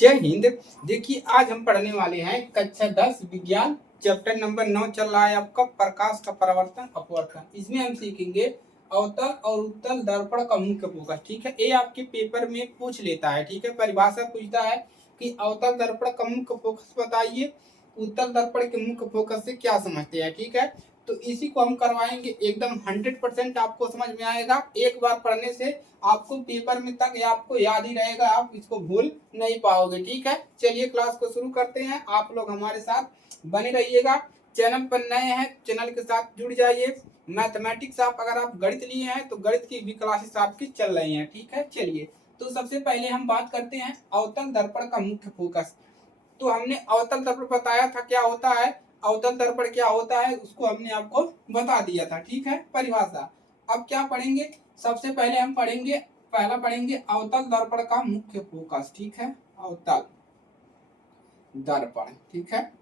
जय हिंद। देखिए आज हम पढ़ने वाले हैं कक्षा 10 विज्ञान चैप्टर नंबर 9 चल रहा है आपका प्रकाश का परावर्तन अपवर्तन। इसमें हम सीखेंगे अवतल और उत्तल दर्पण का मुख्य फोकस। ठीक है, ये आपके पेपर में पूछ लेता है। ठीक है, परिभाषा पूछता है कि अवतल दर्पण का मुख्य फोकस बताइए, उत्तल दर्पण के मुख्य फोकस से क्या समझते हैं। ठीक है, तो इसी को हम करवाएंगे, एकदम 100% आपको समझ में आएगा। एक बार पढ़ने से आपको पेपर में तक आपको याद ही रहेगा, आप इसको भूल नहीं पाओगे। ठीक है, चलिए क्लास को शुरू करते हैं। आप लोग हमारे साथ बने रहिएगा। चैनल पर नए हैं, चैनल के साथ जुड़ जाइए। मैथमेटिक्स आप अगर आप गणित लिए हैं तो गणित की भी क्लासेस आपकी चल रही हैं। ठीक है, चलिए तो सबसे पहले हम बात करते हैं अवतल दर्पण का मुख्य फोकस। तो हमने अवतल दर्पण बताया था क्या होता है, अवतल दर्पण क्या होता है उसको हमने आपको बता दिया था। ठीक है, परिभाषा। अब क्या पढ़ेंगे, सबसे पहले हम पढ़ेंगे, पहला पढ़ेंगे अवतल दर्पण का मुख्य फोकस। ठीक है, अवतल दर्पण। ठीक है,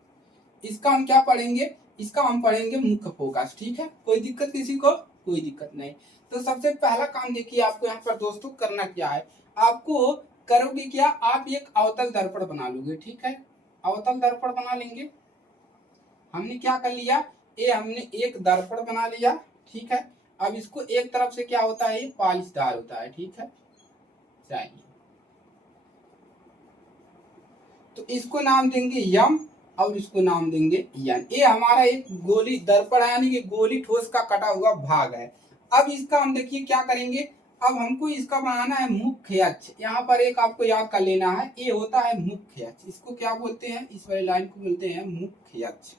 इसका हम क्या पढ़ेंगे, इसका हम पढ़ेंगे मुख्य फोकस। ठीक है, कोई दिक्कत किसी को, कोई दिक्कत नहीं। तो सबसे पहला काम देखिए आपको यहाँ पर दोस्तों करना क्या है, आपको करोगे क्या, आप एक अवतल दर्पण बना लोगे। ठीक है, अवतल दर्पण बना लेंगे। हमने क्या कर लिया, ये हमने एक दर्पण बना लिया। ठीक है, अब इसको एक तरफ से क्या होता है, ये पालिशदार होता है। ठीक है, चाहिए तो इसको नाम देंगे यम और इसको नाम देंगे यन। ये हमारा एक गोली दर्पण है, यानी कि गोली ठोस का कटा हुआ भाग है। अब इसका हम देखिए क्या करेंगे, अब हमको इसका बनाना है मुख्य अक्ष। यहाँ पर एक आपको याद कर लेना है, ये होता है मुख्य अक्ष। इसको क्या बोलते हैं, इस वाली लाइन को बोलते हैं मुख्य अक्ष,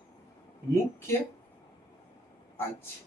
मुख्य अक्ष।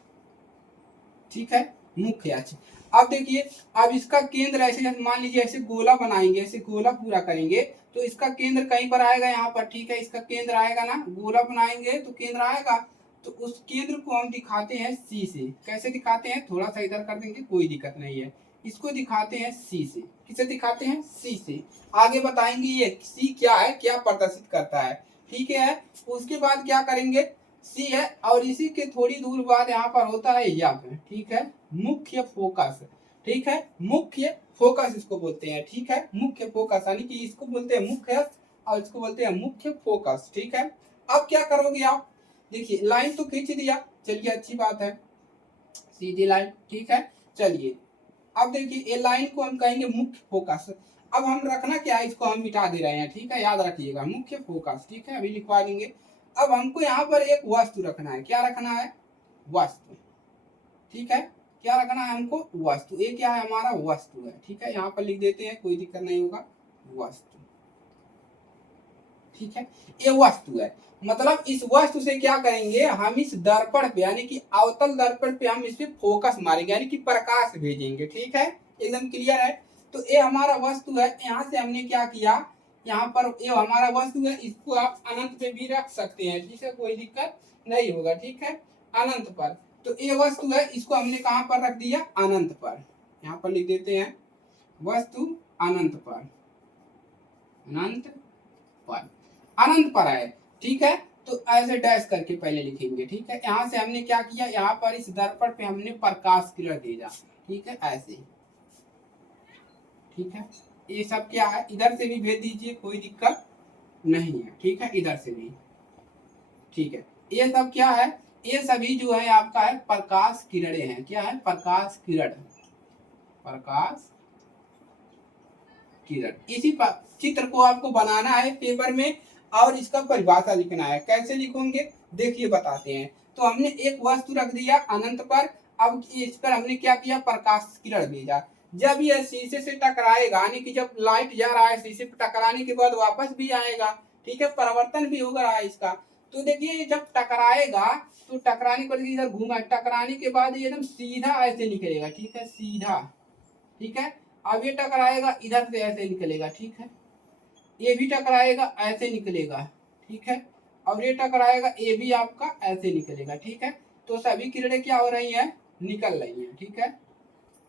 ठीक है, मुख्य अक्ष। अब देखिए, अब इसका केंद्र ऐसे मान लीजिए ऐसे गोला बनाएंगे, ऐसे गोला पूरा करेंगे तो इसका केंद्र कहीं पर आएगा यहाँ पर। ठीक है, इसका केंद्र आएगा ना, गोला बनाएंगे तो केंद्र आएगा। तो उस केंद्र को हम दिखाते हैं सी से। कैसे दिखाते हैं, थोड़ा सा इधर कर देंगे, कोई दिक्कत नहीं है। इसको दिखाते हैं सी से। किसे दिखाते हैं, सी से। आगे बताएंगे ये सी क्या है, क्या प्रदर्शित करता है। ठीक है, उसके बाद क्या करेंगे, सी है और इसी के थोड़ी दूर बाद यहाँ पर होता है यफ। ठीक है, मुख्य फोकस। ठीक है, मुख्य फोकस इसको बोलते हैं। ठीक है, मुख्य फोकस यानी कि इसको बोलते हैं मुख्य और इसको बोलते हैं मुख्य फोकस। ठीक है, अब क्या करोगे आप, देखिए लाइन तो खींच दिया, चलिए अच्छी बात है, सीधी लाइन। ठीक है, चलिए अब देखिए ये लाइन को हम कहेंगे मुख्य फोकस। अब हम रखना क्या है, इसको हम मिटा दे रहे हैं। ठीक है, याद रखिएगा मुख्य फोकस। ठीक है, अभी लिखवा देंगे। अब हमको यहाँ पर एक वस्तु रखना है, क्या रखना है, वस्तु। ठीक है, क्या रखना है हमको, वस्तु। ये क्या है, हमारा वस्तु है। ठीक है, यहाँ पर लिख देते हैं, कोई दिक्कत नहीं होगा, वस्तु। ठीक है, ये वस्तु है। मतलब इस वस्तु से क्या करेंगे, हम इस दर्पण पे यानी कि अवतल दर्पण पे हम इस पे फोकस मारेंगे, यानी कि प्रकाश भेजेंगे। ठीक है, एकदम क्लियर है। तो ये हमारा वस्तु है। यहाँ से हमने क्या किया, यहाँ पर ये हमारा वस्तु है, इसको आप अनंत पे भी रख सकते हैं, जिसे कोई दिक्कत नहीं होगा। ठीक है, अनंत पर। तो ये वस्तु है, इसको हमने कहाँ पर रख दिया, अनंत पर। यहाँ पर लिख देते हैं वस्तु अनंत पर, अनंत पर, अनंत पर है। ठीक है, तो ऐसे डैश करके पहले लिखेंगे। ठीक है, यहाँ से हमने क्या किया, यहाँ पर इस दर्पण पे हमने प्रकाश किरण भेजा। ठीक है, ऐसे। ठीक है, ये सब क्या है, इधर से भी भेज दीजिए, कोई दिक्कत नहीं है। ठीक है, इधर से भी। ठीक है, ये सब क्या है, ये सभी जो है आपका है प्रकाश किरणें हैं। क्या है, प्रकाश किरण, प्रकाश किरण। इसी चित्र को आपको बनाना है पेपर में और इसका परिभाषा लिखना है। कैसे लिखोगे देखिए बताते हैं। तो हमने एक वस्तु रख दिया अनंत पर, अब इस पर हमने क्या किया, प्रकाश किरण भेजा। जब यह शीशे से टकराएगा, यानी कि जब लाइट जा रहा है शीशे पर टकराने के बाद वापस भी आएगा। ठीक है, परिवर्तन भी हो रहा है इसका। तो देखिए जब टकराएगा तो टकराने पर इधर घूमा, टकराने के बाद ये एकदम सीधा ऐसे निकलेगा। ठीक है, सीधा। ठीक है, अब ये टकराएगा इधर से ऐसे निकलेगा। ठीक है, ये भी टकराएगा ऐसे निकलेगा। ठीक है, और ये टकराएगा, ये भी आपका ऐसे निकलेगा। ठीक है, तो सभी किरणें क्या हो रही हैं, निकल रही हैं। ठीक है,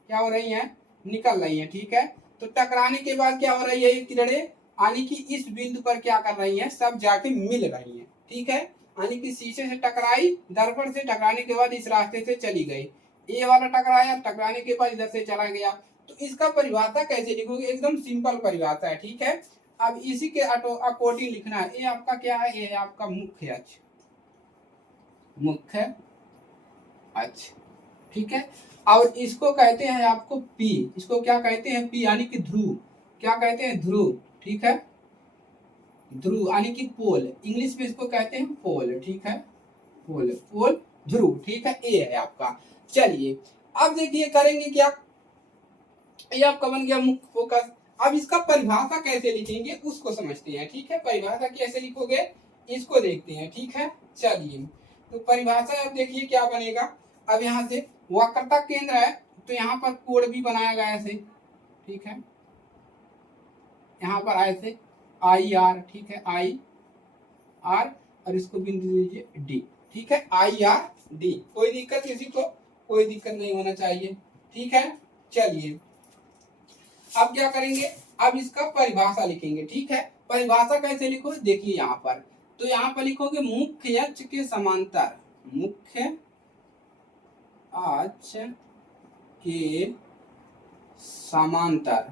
क्या हो रही हैं, निकल रही हैं। ठीक है, तो टकराने के बाद क्या हो रही है, ये किरणें यानी कि इस बिंदु पर क्या कर रही हैं, सब जाके मिल रही हैं। ठीक है, यानी कि शीशे से टकराई, दर्पण से टकराने के बाद इस रास्ते से चली गई, ये वाला टकराया, टकराने के बाद इधर से चला गया। तो इसका परिभाषा कैसे लिखोगे, एकदम सिंपल परिभाषा है। ठीक है, अब इसी के अकॉर्डिंग लिखना है। ये आपका क्या है, ये आपका मुख्य अक्ष, मुख्य अक्ष, ठीक है। और इसको कहते हैं आपको पी, इसको क्या कहते हैं, पी यानी कि ध्रुव, क्या कहते हैं, ध्रुव, ठीक है, ध्रुव यानी कि पोल, इंग्लिश में इसको कहते हैं पोल, ठीक है, पोल, पोल, ध्रुव, ठीक है, ये है आपका। चलिए अब देखिए करेंगे क्या, ये आपका बन गया मुख्य फोकस। अब इसका परिभाषा कैसे लिखेंगे उसको समझते हैं, ठीक है। परिभाषा कैसे लिखोगे इसको देखते हैं, ठीक है। चलिए तो परिभाषा अब देखिए क्या बनेगा। अब यहाँ से वक्रता केंद्र है तो यहाँ पर कोण भी बनाया गया ऐसे, ठीक है, यहाँ पर ऐसे आई आर, ठीक है, आई आर, और इसको बिंदु दीजिए डी, ठीक है, आई आर डी। कोई दिक्कत किसी को, कोई दिक्कत नहीं होना चाहिए, ठीक है। चलिए अब क्या करेंगे, अब इसका परिभाषा लिखेंगे, ठीक है। परिभाषा कैसे लिखो देखिए यहाँ पर, तो यहाँ पर लिखोगे मुख्य अक्ष के समांतर, मुख्य अक्ष के समांतर,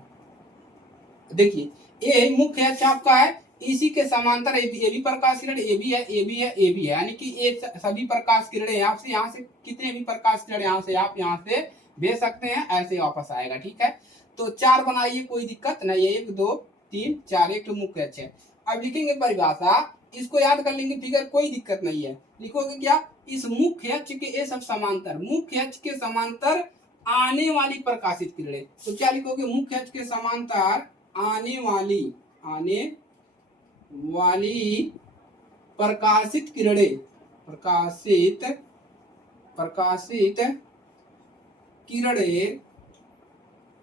देखिए ये मुख्य अक्ष आपका है, इसी के समांतर ये भी प्रकाश किरण, ये भी है, ये भी है, ये भी है, यानी कि ये सभी प्रकाश किरणें यहाँ से कितने भी प्रकाश किरण यहाँ से आप यहाँ से भेज सकते हैं, ऐसे वापस आएगा, ठीक है। तो 4 बनाइए, कोई दिक्कत नहीं है, 1 2 3 4, एक तो मुख्य अक्ष है। अब लिखेंगे परिभाषा, इसको याद कर लेंगे फिगर, कोई दिक्कत नहीं है। लिखोगे क्या, इस मुख्य अक्ष के ये सब समांतर, मुख्य अक्ष के समांतर आने वाली प्रकाशित किरणें, तो क्या लिखोगे, मुख्य अक्ष के समांतर आने वाली प्रकाशित किरणें, प्रकाशित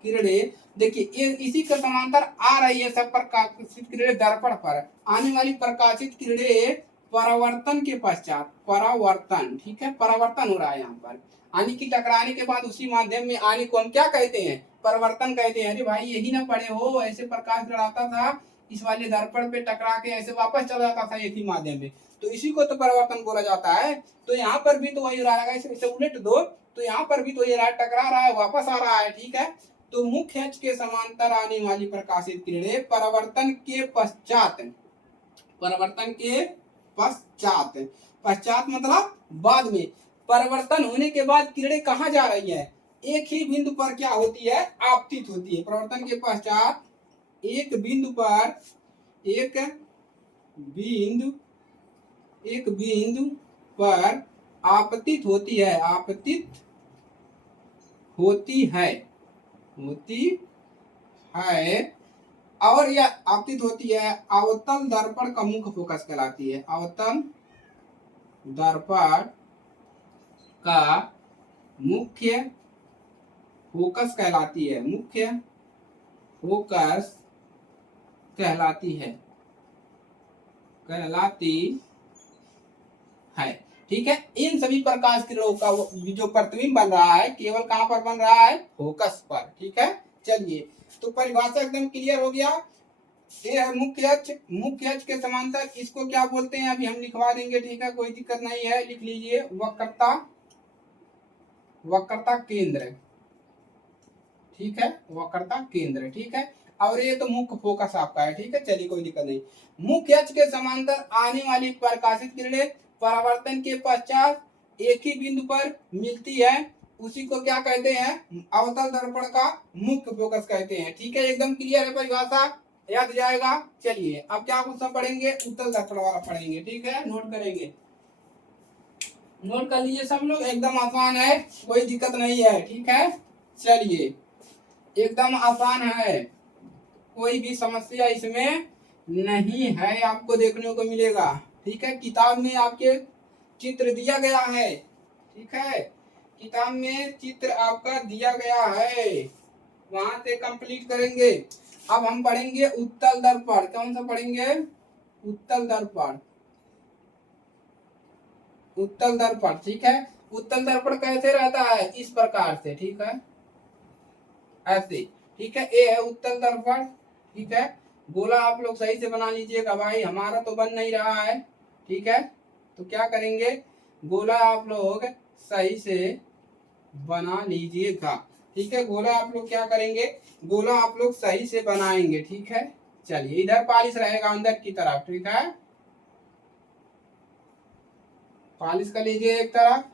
किरणें, देखिए ये इसी के समांतर आ रही है सब प्रकाशित किरणें दर्पण पर, आने वाली प्रकाशित किरणें परावर्तन के पश्चात, परावर्तन, ठीक है, परावर्तन हो रहा है यहाँ पर, यानी कि टकराने के बाद उसी माध्यम में आने को हम क्या कहते हैं, परिवर्तन कहते हैं। अरे भाई यही ना पढ़े हो, ऐसे प्रकाश लड़ाता था इस वाले दर्पण पे टकरा के ऐसे वापस चला जाता था एक ही माध्यम में, तो इसी को तो परिवर्तन बोला जाता है। तो यहाँ पर भी तो वही रहा है, इसे उलट दो तो यहाँ पर भी तो ये टकरा रहा है, वापस आ रहा है, ठीक है। तो मुख्य अक्ष के समांतर आने वाली प्रकाशित किरणें परावर्तन के पश्चात, परावर्तन के पश्चात, पश्चात मतलब बाद में, परिवर्तन होने के बाद किरणें कहाँ जा रही है, एक ही बिंदु पर क्या होती है, आपतित होती है। परिवर्तन के पश्चात एक बिंदु पर आपतित होती है, आपतित होती है और यह आपतित होती है, अवतल दर्पण का मुख्य फोकस कहलाती है, अवतल दर्पण का मुख्य फोकस कहलाती है, मुख्य फोकस कहलाती है, ठीक है। इन सभी प्रकाश किरणों का जो प्रतिबिंब बन रहा है केवल कहां पर बन रहा है, फोकस पर, ठीक है। चलिए तो परिभाषा एकदम क्लियर हो गया। ये है मुख्य अक्ष के समांतर, इसको क्या बोलते हैं अभी हम लिखवा देंगे, ठीक है, कोई दिक्कत नहीं है, लिख लीजिए वक्रता केंद्र, ठीक है, वक्रता केंद्र, ठीक है। और ये तो मुख्य फोकस आपका है, ठीक है। चलिए कोई दिक्कत नहीं। मुख्य अक्ष के समांतर आने वाली प्रकाशित किरणें परावर्तन के पश्चात एक ही बिंदु पर मिलती है, उसी को क्या कहते हैं, अवतल दर्पण का मुख्य फोकस कहते हैं, ठीक है। एकदम क्लियर है, परिभाषा याद जाएगा। चलिए अब क्या क्वेश्चन पढ़ेंगे, उत्तल दर्पण वाला पढ़ेंगे, ठीक है, नोट करेंगे, नोट कर लीजिए सब लोग, एकदम आसान है, कोई दिक्कत नहीं है, ठीक है। चलिए एकदम आसान है, कोई भी समस्या इसमें नहीं है, आपको देखने को मिलेगा, ठीक है। किताब में आपके चित्र दिया गया है, ठीक है, किताब में चित्र आपका दिया गया है, वहां से कंप्लीट करेंगे। अब हम पढ़ेंगे उत्तल दर्पण, कौन सा पढ़ेंगे, उत्तल दर्पण, उत्तल दर्पण, ठीक है। उत्तल दर्पण कैसे रहता है, इस प्रकार से, ठीक है, ऐसे, ठीक है। ये है उत्तल दर्पण, ठीक है। गोला आप लोग सही से बना लीजिएगा, भाई हमारा तो बन नहीं रहा है, ठीक है। तो क्या करेंगे, गोला आप लोग सही से बना लीजिएगा, ठीक है। गोला आप लोग क्या करेंगे, गोला आप लोग सही से बनाएंगे, ठीक है। चलिए इधर पालिश रहेगा अंदर की तरफ, ठीक है, पालिश कर लीजिए एक तरफ,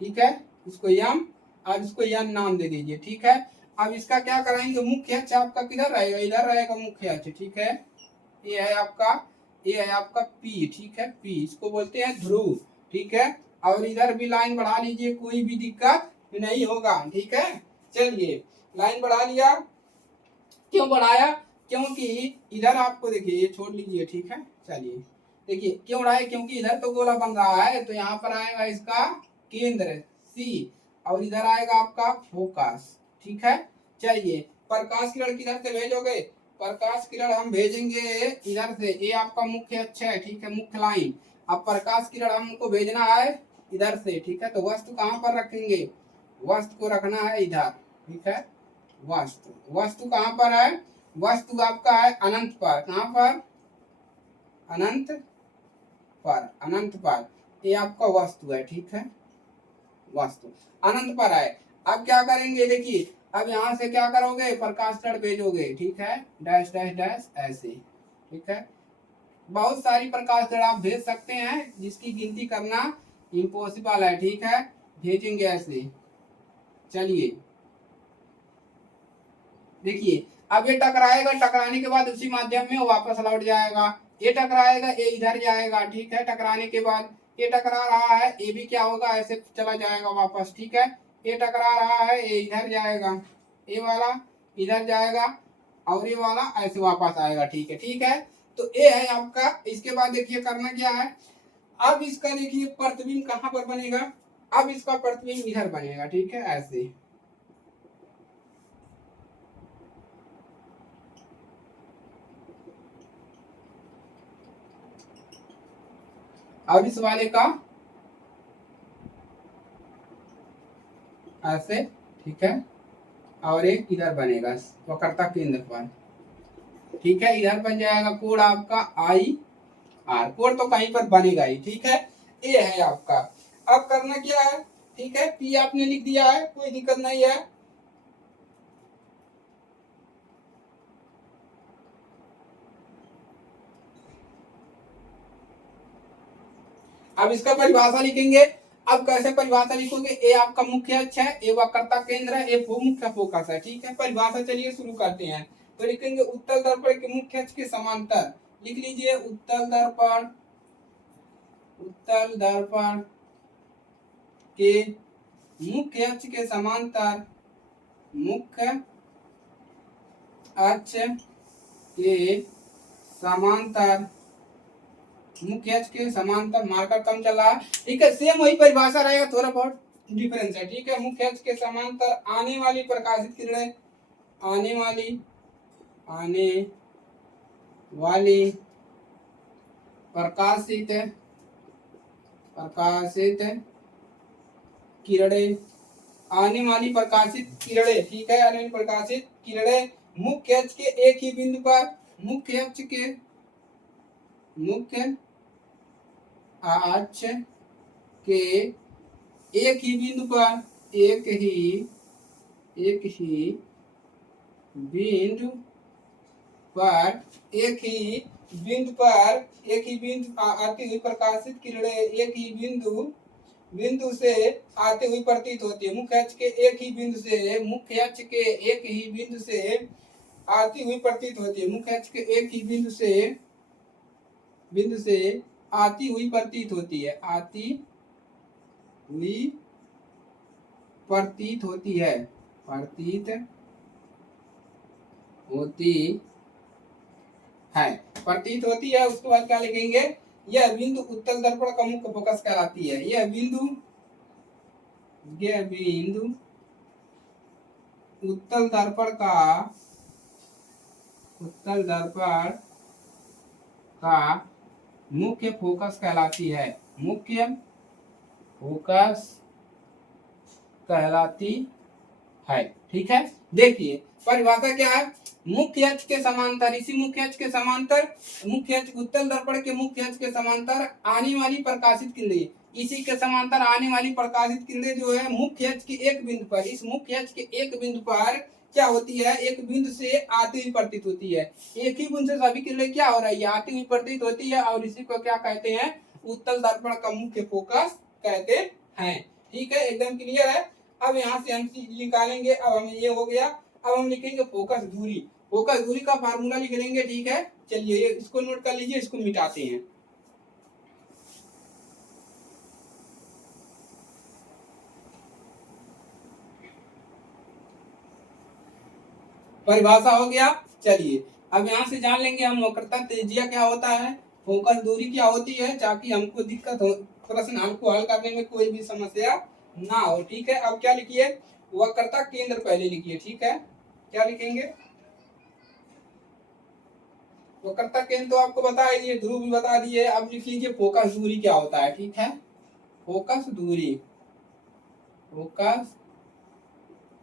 ठीक है, इसको यम, अब इसको यम नाम दे दीजिए, ठीक है। अब इसका क्या कराएंगे, मुख्य अक्ष आपका किधर रहेगा, इधर रहेगा मुख्य अक्ष, ठीक है, ये है आपका, ये है आपका पी, ठीक है, पी इसको बोलते हैं ध्रुव, ठीक है। और इधर भी लाइन बढ़ा लीजिए, कोई भी दिक्कत नहीं होगा, ठीक है। चलिए लाइन बढ़ा लिया, क्यों बढ़ाया, क्योंकि इधर आपको देखिए, ये छोड़ लीजिए, ठीक है। चलिए देखिए क्यों बढ़ाया, क्योंकि इधर तो गोला बन रहा है, तो यहाँ पर आएगा इसका केंद्र सी, और इधर आएगा आपका फोकस, ठीक है। चलिए प्रकाश किरण किधर से भेजोगे, प्रकाश किरण हम भेजेंगे इधर से, ये आपका मुख्य अक्ष है, ठीक है, मुख्य लाइन। अब प्रकाश किरण हमको भेजना है इधर से, ठीक है। तो वस्तु कहाँ पर रखेंगे, वस्तु को रखना है इधर, ठीक है। वस्तु, वस्तु कहाँ पर है, वस्तु आपका है अनंत पर, कहाँ पर, अनंत पर, अनंत पर, ये आपका वस्तु है, ठीक है, वस्तु अनंत पर है। अब क्या करेंगे, देखिए अब यहाँ से क्या करोगे, प्रकाश किरण भेजोगे, ठीक है, डैश डैश डैश ऐसे, ठीक है। बहुत सारी प्रकाश किरण आप भेज सकते हैं, जिसकी गिनती करना इम्पॉसिबल है, ठीक है, भेजेंगे ऐसे। चलिए देखिए अब ये टकराएगा, टकराने के बाद उसी माध्यम में वापस लौट जाएगा, ये टकराएगा, ये इधर जाएगा, ठीक है। टकराने के बाद ये टकरा रहा है, ये भी क्या होगा, ऐसे चला जाएगा वापस, ठीक है। ये टकरा रहा है, ये इधर जाएगा, ये वाला इधर जाएगा, और ये वाला ऐसे वापस आएगा, ठीक है, ठीक है। तो ये है आपका। इसके बाद देखिए करना क्या है, अब इसका देखिए प्रतिबिंब कहाँ पर बनेगा, अब इसका प्रतिबिंब इधर बनेगा, ठीक है, ऐसे। अब इस वाले का ऐसे, ठीक है, और एक इधर बनेगा वक्रता केंद्र पर, ठीक है, इधर बन जाएगा कोण आपका आई आर, कोण तो कहीं पर बनेगा ही, ठीक है। ये है आपका। अब करना क्या है, ठीक है, पी आपने लिख दिया है, कोई दिक्कत नहीं है। अब इसका परिभाषा लिखेंगे। अब कैसे परिभाषा लिखोगे, ए आपका मुख्य अक्ष है, ए वक्रता केंद्र है, ए मुख्य फोकस है, ठीक है। परिभाषा चलिए शुरू करते हैं। तो लिखेंगे उत्तल दर्पण के मुख्य अक्ष के समांतर, लिख लीजिए उत्तल दर्पण, उत्तल दर्पण के मुख्य अक्ष के समांतर, मुख्य अक्ष के समांतर, मुख्य अक्ष के समांतर, मार्कर कम चल रहा है, ठीक है। सेम वही परिभाषा रहेगा, थोड़ा बहुत डिफरेंस है, ठीक है। मुख्य अक्ष के समांतर आने वाली प्रकाशित किरणें, आने वाली प्रकाशित किरणें, आने वाली प्रकाशित किरणें, ठीक है, आने वाली प्रकाशित किरणें मुख्य अक्ष के एक ही बिंदु पर, मुख्य अक्ष के मुख्य अक्ष के एक ही बिंदु पर, एक ही बिंदु पर, एक ही बिंदु आती हुई प्रकाशित किरणें एक ही बिंदु से आती हुई प्रतीत होती है। मुख्य अक्ष के एक ही बिंदु से, मुख्य अक्ष के एक ही बिंदु से आती हुई प्रतीत होती है, मुख्य अक्ष के एक ही बिंदु से आती हुई प्रतीत होती है, आती हुई प्रतीत होती है, प्रतीत होती है। उसके बाद क्या लिखेंगे, यह बिंदु उत्तल दर्पण का मुख्य फोकस कहलाती है, यह बिंदु उत्तल दर्पण का मुख्य फोकस कहलाती है, मुख्य फोकस कहलाती है, ठीक है। देखिए परिभाषा क्या है, मुख्य अक्ष के समांतर, इसी मुख्य अक्ष के समांतर, मुख्य अक्ष उत्तल दर्पण के मुख्य अक्ष के समांतर आने वाली प्रकाशित किरणें, इसी के समांतर आने वाली प्रकाशित किरणें जो है मुख्य अक्ष के एक बिंदु पर, इस मुख्य अक्ष के एक बिंदु पर क्या होती है, एक बिंदु से आती हुई प्रतीत होती है। एक ही बिंदु से सभी के लिए क्या हो रहा है, आती हुई प्रतीत होती है, और इसी को क्या कहते हैं, उत्तल दर्पण का मुख्य फोकस कहते हैं। ठीक है, एकदम क्लियर है। अब यहाँ से हम निकालेंगे, अब हमें ये हो गया। अब हम लिखेंगे फोकस दूरी। फोकस दूरी का फार्मूला लिख लेंगे। ठीक है, चलिए इसको नोट कर लीजिए, इसको मिटाते हैं। परिभाषा हो गया। चलिए अब यहाँ से जान लेंगे हम वक्रता त्रिज्या क्या होता है, फोकस दूरी क्या होती है, ताकि हमको दिक्कत हो, प्रश्न हमको हल करने में कोई भी समस्या ना हो। ठीक है, अब क्या लिखिए, वक्रता केंद्र पहले लिखिए। ठीक है, क्या लिखेंगे, वक्रता केंद्र तो आपको बता ही दिए, ध्रुव भी बता दिए। अब लिख लीजिए फोकस दूरी क्या होता है। ठीक है, फोकस दूरी, फोकस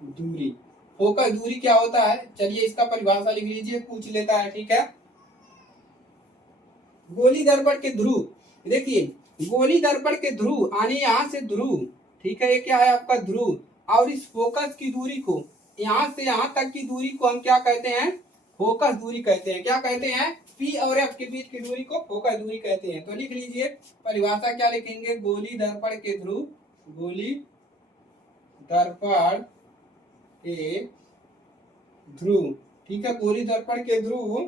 दूरी, फोकस दूरी क्या होता है, चलिए इसका परिभाषा लिख लीजिए, पूछ लेता है। ठीक है, गोली दर्पण के ध्रुव, देखिए गोली दर्पण के ध्रुव यानी यहाँ से ध्रुव, ठीक है, ये क्या है आपका ध्रुव, और इस फोकस की दूरी को, यहाँ से यहाँ तक की दूरी को हम क्या कहते हैं, फोकस दूरी कहते हैं। क्या कहते हैं, पी और एफ के बीच की दूरी को फोकस दूरी कहते हैं। तो लिख लीजिए परिभाषा, क्या लिखेंगे, गोली दर्पण के ध्रुव, गोली दर्पण के ध्रुव, ठीक है, गोली दर्पण के ध्रुव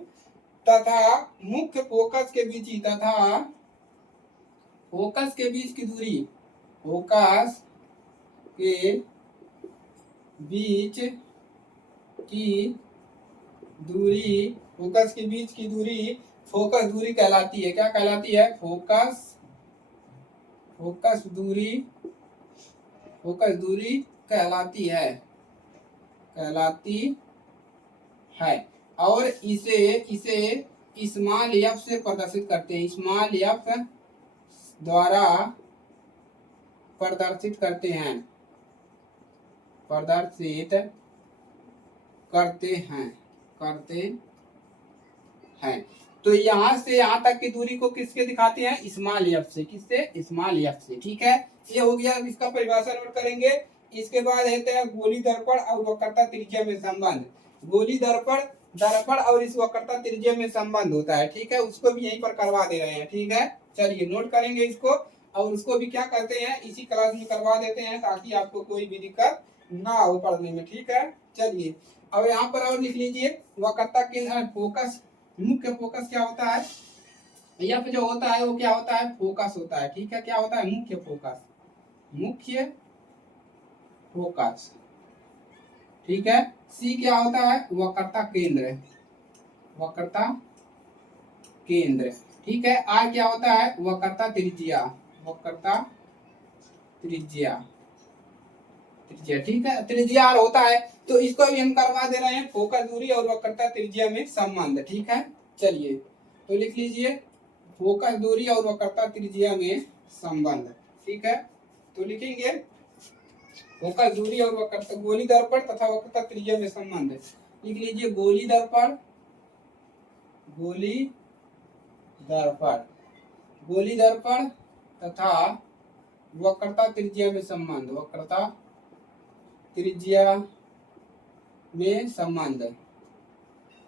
तथा मुख्य फोकस के बीच ही, तथा फोकस के बीच की दूरी, फोकस के बीच की दूरी, फोकस के बीच की दूरी फोकस दूरी कहलाती है। क्या कहलाती है, फोकस, फोकस दूरी, फोकस दूरी कहलाती है, कहलाती है। और इसे स्मॉल एफ से प्रदर्शित करते हैं, स्मॉल एफ द्वारा प्रदर्शित करते हैं, प्रदर्शित करते हैं, करते हैं। तो यहाँ से यहाँ तक की दूरी को किसके दिखाते हैं, स्मॉल एफ से, किससे, स्मॉल एफ से। ठीक है, ये हो गया। इसका परिभाषा नोट करेंगे। इसके बाद है गोली दर्पण और वक्रता त्रिज्या में संबंध। गोली दर्पण, दर्पण और इस वक्रता त्रिज्या में संबंध होता है। ठीक है, उसको भी यहीं पर करवा दे रहे हैं। ठीक है, चलिए नोट करेंगे इसको, और उसको भी क्या करते हैं, इसी क्लास में करवा देते हैं, ताकि आपको कोई भी दिक्कत ना हो पढ़ने में। ठीक है, चलिए अब यहाँ पर और लिख लीजिए, वक्रता केंद्र, फोकस, मुख्य फोकस क्या होता है, एफ जो होता है वो क्या होता है, फोकस होता है। ठीक है, क्या होता है, मुख्य फोकस, मुख्य फोकस। ठीक है, सी क्या होता है, वक्रता केंद्र, वक्रता केंद्र। ठीक है, आर क्या होता है, वक्रता त्रिज्या, वक्रता त्रिज्या, त्रिज्या। ठीक है, त्रिज्या आर होता है, तो इसको भी हम करवा दे रहे हैं, फोकस दूरी और वक्रता त्रिज्या में संबंध। ठीक है, चलिए तो लिख लीजिए फोकस दूरी और वक्रता त्रिज्या में संबंध। ठीक है, तो लिखेंगे फोकस दूरी और वक्रता, गोली दर्पण तथा वक्रता त्रिज्या में संबंध। लिख लीजिए गोली दर्पण, गोली दर्पण, गोली दर्पण तथा वक्रता त्रिज्या में संबंध, वक्रता त्रिज्या में संबंध,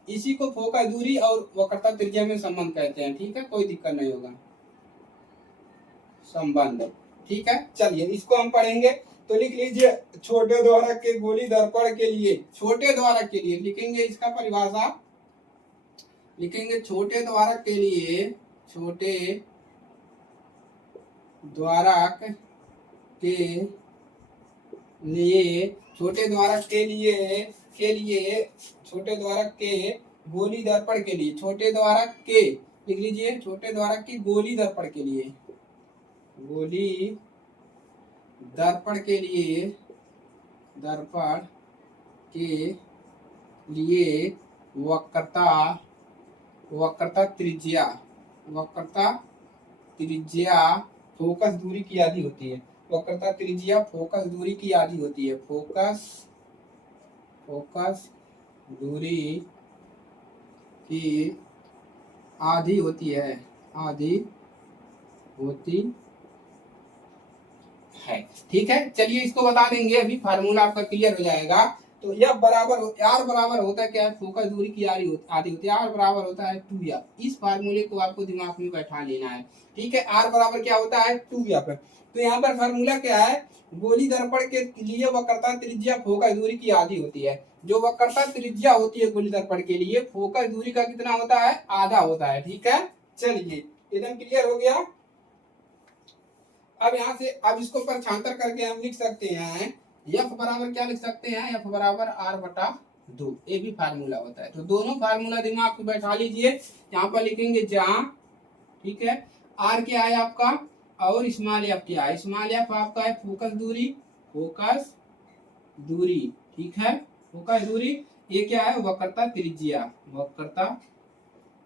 इसी को फोकस दूरी और वक्रता त्रिज्या में संबंध कहते हैं। ठीक है, कोई दिक्कत नहीं होगा, संबंध। ठीक है, चलिए इसको हम पढ़ेंगे। तो लिख लीजिए छोटे द्वारक के गोली दर्पण के लिए, छोटे द्वारक के लिए लिखेंगे इसका परिभाषा, लिखेंगे छोटे द्वारक के लिए, छोटे द्वारक के लिए, छोटे द्वारक के लिए, छोटे द्वारक के गोली दर्पण के लिए, छोटे द्वारक के, लिख लीजिए छोटे द्वारक की गोली दर्पण के लिए, गोली दर्पण के लिए, दर्पण के लिए वक्रता, वक्रता त्रिज्या, वक्रता त्रिज्या फोकस दूरी की आधी होती है, वक्रता त्रिज्या फोकस दूरी की आधी होती है, फोकस, फोकस दूरी की आधी होती है, आधी होती है। ठीक है, चलिए इसको बता देंगे, अभी फार्मूला आपका क्लियर हो जाएगा। तो F बराबर R बराबर होता है क्या है, फोकस दूरी की आधी होती है, R बराबर होता है 2F। इस फार्मूले को आपको दिमाग में बैठा लेना है, ठीक है। R बराबर क्या होता है 2F। तो यहाँ पर फार्मूला क्या है, गोली दर्पण के लिए वक्रता त्रिज्या फोकस दूरी की आधी होती है। जो वक्रता त्रिज्या होती है गोली दर्पण के लिए, फोकस दूरी का कितना होता है, आधा होता है, ठीक है। चलिए एकदम क्लियर हो गया। अब यहाँ से अब इसको परछांतर करके हम लिख सकते हैं F बराबर क्या लिख सकते हैं, F बराबर R बटा 2। ये भी फार्मूला होता है। तो दोनों फार्मूला दिमाग में बैठा लीजिए। यहाँ पर लिखेंगे जहाँ, ठीक है, R क्या है आपका और स्मॉल एफ क्या है, स्मॉल एफ आपका है फोकस दूरी, फोकस दूरी, ठीक है, फोकस दूरी। ये क्या है, वक्रता त्रिज्या, वक्रता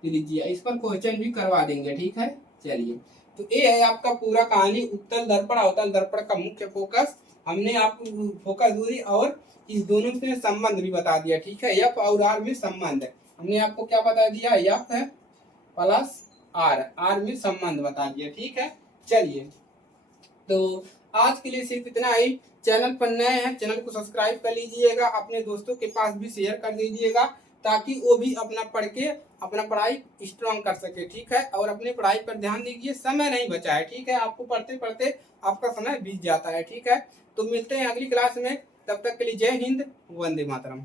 त्रिज्या। इस पर क्वेश्चन भी करवा देंगे, ठीक है। चलिए तो ये है आपका पूरा कहानी उत्तल दर्पण अवतल दर्पण का मुख्य फोकस। हमने आपको फोकस दूरी और इस दोनों में संबंध भी बता दिया, ठीक है। एफ और आर में संबंध है, हमने आपको क्या बता दिया, एफ है प्लस आर में संबंध बता दिया, ठीक है। चलिए तो आज के लिए सिर्फ इतना ही। चैनल पर नए हैं, चैनल को सब्सक्राइब कर लीजिएगा, अपने दोस्तों के पास भी शेयर कर दीजिएगा ताकि वो भी अपना पढ़ के अपना पढ़ाई स्ट्रांग कर सके, ठीक है। और अपनी पढ़ाई पर ध्यान दीजिए, समय नहीं बचा है, ठीक है। आपको पढ़ते पढ़ते आपका समय बीत जाता है, ठीक है। तो मिलते हैं अगली क्लास में, तब तक के लिए जय हिंद, वंदे मातरम।